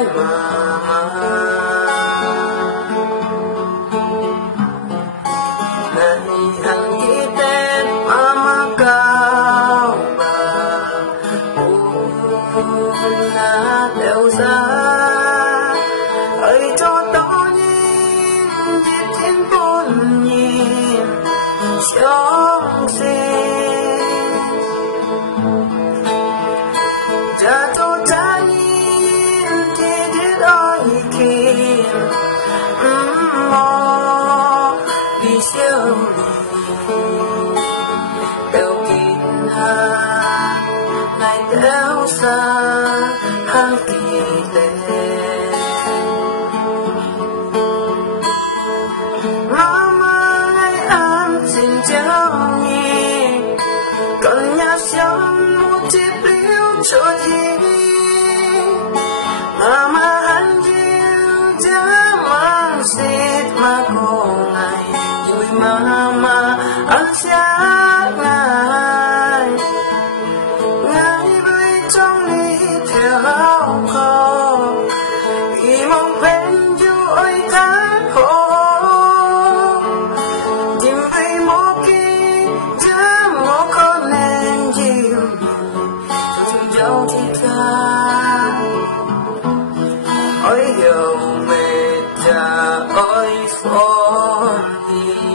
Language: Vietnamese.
ai mà này hằng nghĩ tên mama cao bà là đều ra ấy cho đó nhìn thiên bốn nhìn trong sinh đã cho trái thì biết ai kia mò đi siêu đều kín hàng ngày theo xa hàng kỳ lệ mama ngày ăn xin chào nhỉ còn nhà sống một chiếc biếu cho gì mama hắn chiều cha mang xịt mà cô ngày vui mama ăn sáng ngày ngày với trong đi theo hao khô vì mong quen vui tháng khổ nhìn thấy một kỳ cha một con em dịu thương dấu thì ca ôi hiểu mệt cha ôi phone